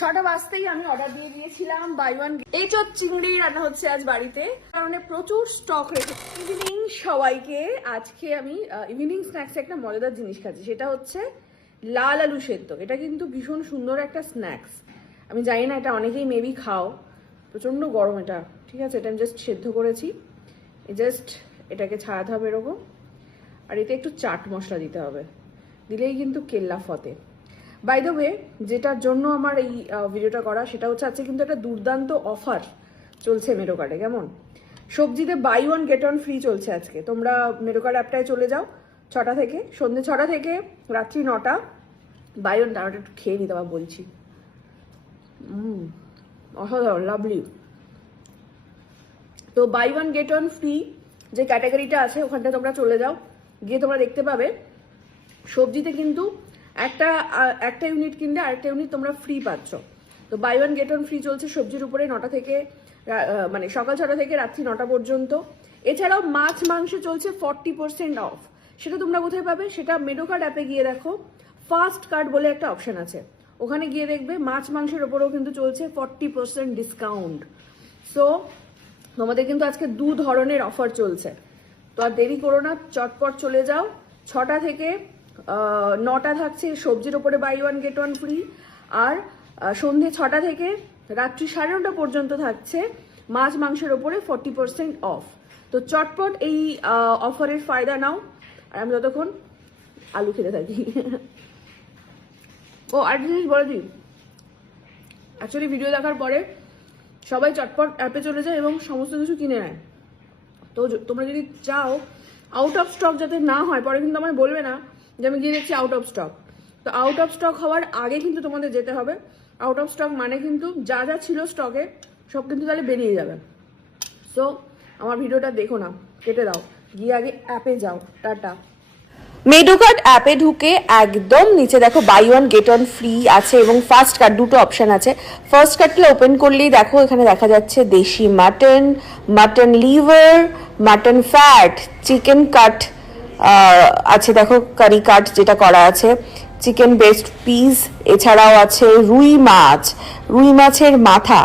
ছটা বাজতেই আমি অর্ডার দিয়ে দিয়েছিলাম বাই ওয়ান। এঁচোড় চিংড়ি রান্না হচ্ছে আজ বাড়িতে, কারণে প্রচুর স্টক রেখে। ইভিনিং সবাইকে। আজকে আমি ইভিনিং স্ন্যাক্সে একটা মজাদার জিনিস খাচ্ছি, সেটা হচ্ছে লাল আলু সেদ্ধ। এটা কিন্তু ভীষণ সুন্দর একটা স্ন্যাক্স। আমি জানি না এটা অনেকেই মেবি খাও, প্রচন্ড গরম এটা, ঠিক আছে। এটা আমি জাস্ট সেদ্ধ করেছি, জাস্ট এটাকে ছাড়াতে হবে এরকম, আর এতে একটু চাট মশলা দিতে হবে, দিলেই কিন্তু কেল্লা ফতে। বাই দ্য ওয়ে, যেটার জন্য আমার এই ভিডিওটা করা সেটা হচ্ছে আজকে কিন্তু একটা দুর্দান্ত অফার চলছে মেরো কার্ডে। কেমন সবজিতে buy one get one free চলছে আজকে। তোমরা মেরো কার্ড অ্যাপটায় চলে যাও, 6টা থেকে সন্ধ্যে 6টা থেকে রাত্রি 9টা। বাই ওয়ান, দাঁড়াটা একটু খেয়ে নিতে আবার বলছি। অসাধারণ, লাভলি। তো buy one get one free যে ক্যাটাগরিটা আছে ওখানটা তোমরা চলে যাও, গিয়ে তোমরা দেখতে পাবে সবজিতে কিন্তু একটা ইউনিট কিনলে আরেকটা ইউনিট তোমরা ফ্রি পাচ্ছ। তো buy one get one free চলছে সবজির উপরে 9টা থেকে, মানে সকাল 6টা থেকে রাত্রি 9টা পর্যন্ত। এছাড়াও মাছ মাংসে চলছে 40% অফ। সেটা তোমরা কোথায় পাবে? সেটা মেডো কার্ড অ্যাপে গিয়ে দেখো, ফাস্ট কার্ড বলে একটা অপশন আছে, ওখানে গিয়ে দেখবে মাছ মাংসের ওপরেও কিন্তু চলছে 40% ডিসকাউন্ট। সো তোমাদের কিন্তু আজকে 2 ধরনের অফার চলছে। তো আর দেরি করো না, চটপট চলে যাও। 6টা থেকে 9টা থাকছে সবজির ওপরে buy one get one free, আর সন্ধে 6টা থেকে রাত্রি 9:30 পর্যন্ত থাকছে মাছ মাংসের ওপরে 40% অফ। তো চটপট এই অফারের ফায়দা নাও। আর আমি যতক্ষণ আলু খেতে থাকি। ও আর জিনিস বলে দিই, অ্যাকচুয়ালি ভিডিও দেখার পরে সবাই চটপট অ্যাপে চলে যায় এবং সমস্ত কিছু কিনে নেয়। তো তোমরা যদি চাও আউট অফ স্টক যাতে না হয়, পরে কিন্তু আমায় বলবে না যে আমি গিয়ে দেখছি আউট অফ স্টক। তো আউট অফ স্টক হওয়ার আগে কিন্তু তোমাদের যেতে হবে। আউট অফ স্টক মানে কিন্তু যা যা ছিল স্টকে সব কিন্তু তাহলে বেরিয়ে যাবে। সো আমার ভিডিওটা দেখো না, কেটে দাও, গিয়ে আগে অ্যাপে যাও। টাটা। মেডো কার্ড অ্যাপে ঢুকে একদম নিচে দেখো buy one get one free আছে এবং ফার্স্ট কার্ড, দুটো অপশন আছে। ফার্স্ট কার্ডটা ওপেন করলেই দেখো এখানে দেখা যাচ্ছে দেশি mutton, mutton liver, mutton fat, chicken cut আছে, দেখো কারি কাট যেটা করা আছে, চিকেন বেস্ট পিস, এছাড়াও আছে রুই মাছ, রুই মাছের মাথা,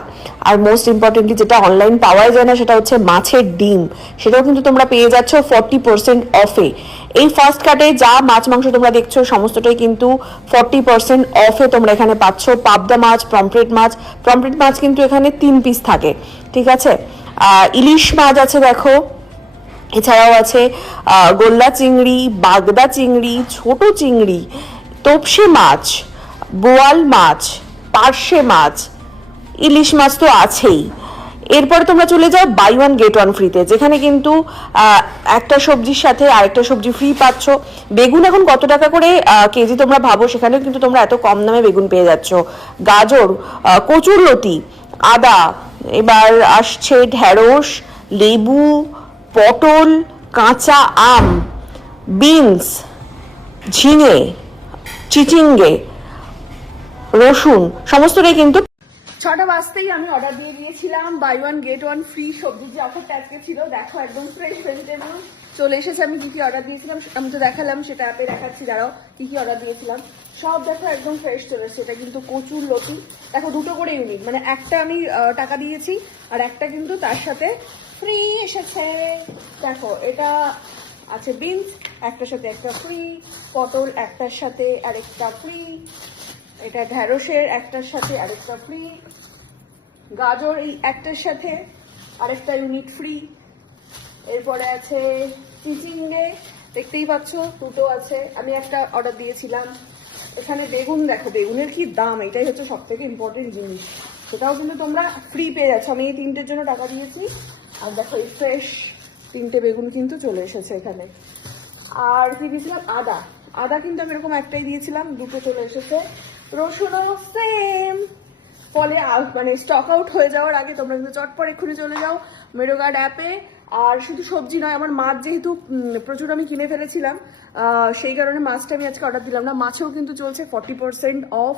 আর মোস্ট ইম্পর্টেন্টলি যেটা অনলাইন পাওয়া যায় না সেটা হচ্ছে মাছের ডিম, সেটাও কিন্তু তোমরা পেয়ে যাচ্ছ 40% অফে। এই ফার্স্ট কার্ডে যা মাছ মাংস তোমরা দেখছো সমস্তটাই কিন্তু 40% অফে তোমরা এখানে পাচ্ছ। পাবদা মাছ, পমফ্রেট মাছ কিন্তু এখানে 3 পিস থাকে, ঠিক আছে। ইলিশ মাছ আছে দেখো, এছাড়াও আছে গোল্লা চিংড়ি, বাগদা চিংড়ি, ছোট চিংড়ি, তোপসে মাছ, বোয়াল মাছ, পার্শে মাছ, ইলিশ মাছ তো আছেই। এরপরে তোমরা চলে যাও বাই ওয়ান গেট ওয়ান ফ্রিতে, যেখানে কিন্তু একটা সবজির সাথে আরেকটা সবজি ফ্রি পাচ্ছ। বেগুন এখন কত টাকা করে কেজি তোমরা ভাবো, সেখানেও কিন্তু তোমরা এত কম দামে বেগুন পেয়ে যাচ্ছ। গাজর, কচুরলতি, আদা, এবার আসছে ঢেঁড়স, লেবু, পটল, কাঁচা আম, বিনস, ঝিঙে, চিচিঙ্গে, রসুন, সমস্তটাই কিন্তু। 6টা বাজতেই আমি অর্ডার দিয়ে দিয়েছিলাম buy one get one free সবজি যে অফারটা আজকে ছিল। দেখো একদম ফ্রেশ ভেজিটেবল চলে এসেছে। আমি কি কি অর্ডার দিয়েছিলাম আমি তো দেখালাম, সেটা অ্যাপে দেখাচ্ছি, দাঁড়াও কি কি অর্ডার দিয়েছিলাম সব দেখো একদম ফ্রেশ চলে এসেছে। এটা কিন্তু কচুর লতি, দেখো 2টো করে ইউনিট, মানে একটা আমি টাকা দিয়েছি আর একটা কিন্তু তার সাথে ফ্রি এসেছে। দেখো এটা আছে বিনস, একটার সাথে একটা ফ্রি, পটল একটার সাথে আরেকটা ফ্রি, এটা ঢেঁড়সের একটার সাথে আরেকটা ফ্রি, গাজর এই একটার সাথে আরেকটা ইউনিট ফ্রি, এরপরে আছে চিচিঙ্গে, দেখতেই পাচ্ছ 2টো আছে। আমি একটা অর্ডার দিয়েছিলাম। এখানে বেগুন, দেখো বেগুনের কি দাম, এটাই হচ্ছে সব থেকে ইম্পর্টেন্ট জিনিস, সেটাও কিন্তু তোমরা ফ্রি পেয়ে যাচ্ছ। আমি এই 3টের জন্য টাকা দিয়েছি। আর দেখো এই ফ্রেশ 3টে বেগুন কিন্তু চলে এসেছে এখানে। আর কি দিয়েছিলাম, আদা কিন্তু আমি এরকম একটাই দিয়েছিলাম, 2টো চলে এসেছে। রসুনও সেম। ফলে মানে স্টক আউট হয়ে যাওয়ার আগে তোমরা কিন্তু চটপট এক্ষুনি চলে যাও মেডো কার্ড অ্যাপে। আর শুধু সবজি নয়, আমার মাছ যেহেতু প্রচুর আমি কিনে ফেলেছিলাম, সেই কারণে মাছটা আমি আজকে অর্ডার দিলাম না। মাছেও কিন্তু চলছে 40% অফ।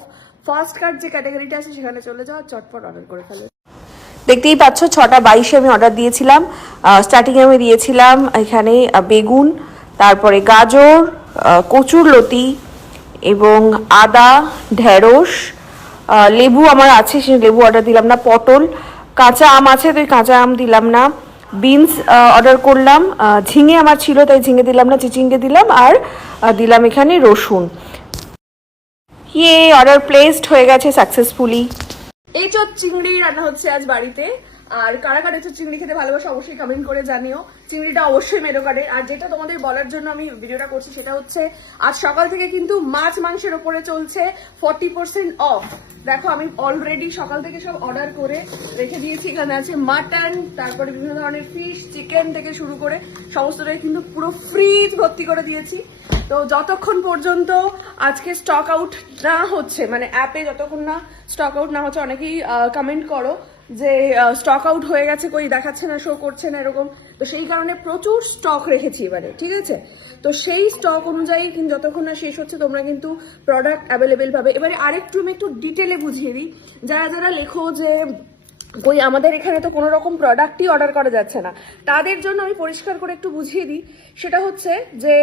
ফার্স্ট কার্ড যে ক্যাটাগরিটা আছে সেখানে চলে যাও, চটপট অর্ডার করে ফেলে। দেখতেই পাচ্ছ 6টা 22-এ আমি অর্ডার দিয়েছিলাম। স্টার্টিংয়ে আমি দিয়েছিলাম এখানে বেগুন, তারপরে গাজর, কচুরলতি এবং আদা, ঢেঁড়স, লেবু আমার আছে, সে লেবু অর্ডার দিলাম না। পটল, কাঁচা আম আছে, তাই কাঁচা আম দিলাম না। বিনস অর্ডার করলাম, ঝিঙে আমার ছিল তাই ঝিঙে দিলাম না, চিচিঙ্গে দিলাম। আর দিলাম এখানে রসুন। ইয়ে, অর্ডার প্লেসড হয়ে গেছে সাকসেসফুলি। এঁচোড় চিংড়ি রান্না হচ্ছে আজ বাড়িতে। আর কারা কারা এঁচোড় চিংড়ি খেতে ভালোবাসে অবশ্যই কমেন্ট করে জানিও। চিংড়িটা অবশ্যই মেডোকার্ডের। আর যেটা তোমাদের বলার জন্য আমি ভিডিওটা করছি সেটা হচ্ছে আজ সকাল থেকে কিন্তু মাছ মাংসের উপরে চলছে 40% অফ। দেখো আমি অলরেডি সকাল থেকে সব অর্ডার করে রেখে দিয়েছি। এখানে আছে মাটন, তারপরে বিভিন্ন ধরনের ফিশ, চিকেন থেকে শুরু করে সমস্তটাই কিন্তু পুরো ফ্রিজ ভর্তি করে দিয়েছি। তো যতক্ষণ পর্যন্ত আজকে স্টক আউট না হচ্ছে, মানে অ্যাপে যতক্ষণ না স্টক আউট না হচ্ছে, অনেকেই কমেন্ট করো যে স্টক আউট হয়ে গেছে, কই দেখাচ্ছে না, শো করছে না এরকম। তো সেই কারণে প্রচুর স্টক রেখেছি এবারে, ঠিক আছে? তো সেই স্টক অনুযায়ী কিন্তু যতক্ষণ না শেষ হচ্ছে তোমরা কিন্তু প্রোডাক্ট অ্যাভেলেবেল পাবে। এবারে আরেকটু আমি একটু ডিটেলে বুঝিয়ে দিই। যারা যারা লেখো যে কই আমাদের এখানে তো কোনো রকম প্রোডাক্টই অর্ডার করা যাচ্ছে না, তাদের জন্য আমি পরিষ্কার করে একটু বুঝিয়ে দিই। সেটা হচ্ছে যে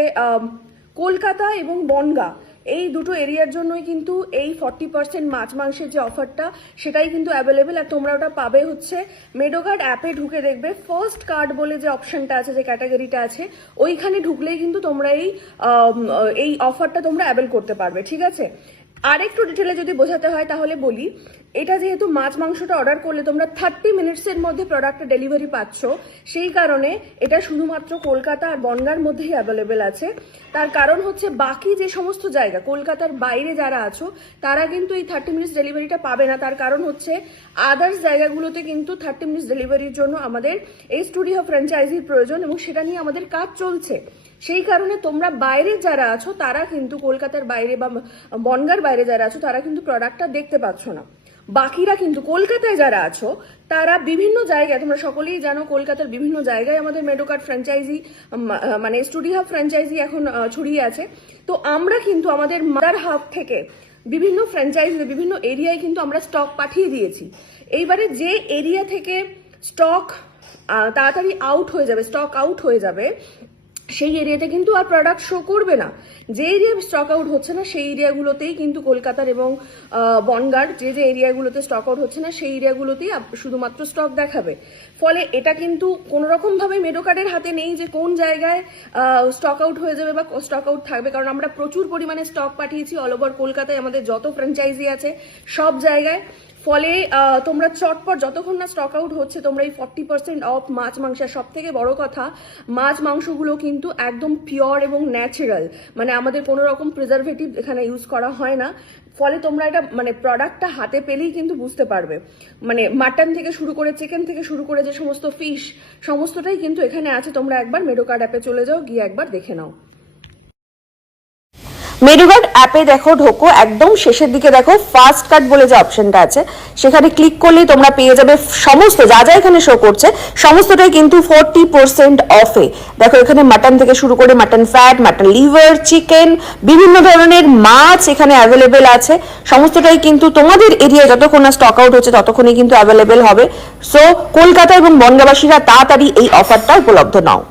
কলকাতা এবং বনগাঁ এই দুটো এরিয়ার জন্যই কিন্তু এই 40% মাছ মাংসের যে অফারটা সেটাই কিন্তু অ্যাভেলেবেল। আর তোমরা ওটা পাবে হচ্ছে মেডোকার্ড অ্যাপে ঢুকে দেখবে ফার্স্ট কার্ড বলে যে অপশনটা আছে, যে ক্যাটাগরিটা আছে, ওইখানে ঢুকলেই কিন্তু তোমরা এই অফারটা তোমরা অ্যাভেল করতে পারবে, ঠিক আছে? আরেকটু ডিটেলে যদি বোঝাতে হয় তাহলে বলি, এটা যেহেতু মাছ মাংসটা অর্ডার করলে তোমরা 30 মিনিটসের মধ্যে প্রোডাক্টটা ডেলিভারি পাচ্ছ, সেই কারণে এটা শুধুমাত্র কলকাতা আর বনগাঁর মধ্যেই অ্যাভেলেবেল আছে। তার কারণ হচ্ছে বাকি যে সমস্ত জায়গা, কলকাতার বাইরে যারা আছো তারা কিন্তু এই 30 মিনিটস ডেলিভারিটা পাবে না। তার কারণ হচ্ছে আদার্স জায়গাগুলোতে কিন্তু 30 মিনিটস ডেলিভারির জন্য আমাদের এই স্টুডিও ফ্র্যাঞ্চাইজির প্রয়োজন এবং সেটা নিয়ে আমাদের কাজ চলছে। সেই কারণে তোমরা বাইরে যারা আছো তারা কিন্তু কলকাতার বাইরে বা বনগাঁর বাইরে যারা আছো তারা কিন্তু প্রোডাক্টটা দেখতে পাচ্ছ না। বাকিরা কিন্তু কলকাতায় যারা আছো তারা বিভিন্ন জায়গায়, তোমরা সকলেই জানো কলকাতার বিভিন্ন জায়গায় আমাদের মেডোকার্ড ফ্র্যাঞ্চাইজি মানে স্টুডিও হাব ফ্র্যাঞ্চাইজি এখন ছড়িয়ে আছে। তো আমরা কিন্তু আমাদের মাদার হাব থেকে বিভিন্ন ফ্র্যাঞ্চাইজিতে বিভিন্ন এরিয়ায় কিন্তু আমরা স্টক পাঠিয়ে দিয়েছি। এইবারে যে এরিয়া থেকে স্টক তাড়াতাড়ি আউট হয়ে যাবে, স্টক আউট হয়ে যাবে, সেই এরিয়াতে কিন্তু আর প্রোডাক্ট শো করবে না। যে এরিয়া স্টক আউট হচ্ছে না সেই এরিয়াগুলোতেই কিন্তু কলকাতার এবং বনগাঁর যে এরিয়াগুলোতে স্টক আউট হচ্ছে না সেই এরিয়াগুলোতেই শুধুমাত্র স্টক দেখাবে। ফলে এটা কিন্তু কোনো রকম ভাবে মেডোকার্ডের হাতে নেই যে কোন জায়গায় স্টক আউট হয়ে যাবে বা স্টক আউট থাকবে, কারণ আমরা প্রচুর পরিমাণে স্টক পাঠিয়েছি অল ওভার কলকাতায় আমাদের যত ফ্র্যাঞ্চাইজি আছে সব জায়গায়। ফলে তোমরা চটপট যতক্ষণ না স্টক আউট হচ্ছে তোমরা এই 40% অফ মাছ মাংস, সব থেকে বড় কথা মাছ মাংসগুলো কিন্তু একদম পিওর এবং ন্যাচারাল, মানে আমাদের কোনো রকম প্রিজারভেটিভ এখানে ইউজ করা হয় না। ফলে তোমরা এটা মানে প্রোডাক্টটা হাতে পেলেই কিন্তু বুঝতে পারবে, মানে মাটন থেকে শুরু করে চিকেন থেকে শুরু করে যে সমস্ত ফিশ সমস্তটাই কিন্তু এখানে আছে। তোমরা একবার মেডোকার্ড অ্যাপে চলে যাও, গিয়ে একবার দেখে নাও। মেডোকার্ড অ্যাপে দেখো ঢোকো, একদম শেষের দিকে দেখো ফার্স্ট কাট বলে যে অপশনটা আছে সেখানে ক্লিক করলেই তোমরা পেয়ে যাবে সমস্ত যা যা এখানে শো করছে সমস্তটাই কিন্তু 40% অফে। দেখো এখানে মাটন থেকে শুরু করে mutton fat, mutton liver, chicken, বিভিন্ন ধরনের মাছ এখানে অ্যাভেলেবেল আছে। সমস্তটাই কিন্তু তোমাদের এরিয়ায় যতক্ষণ না স্টক আউট হচ্ছে ততক্ষণই কিন্তু অ্যাভেলেবেল হবে। সো কলকাতা এবং বনগাঁবাসীরা তাড়াতাড়ি এই অফারটা উপলব্ধ নাও।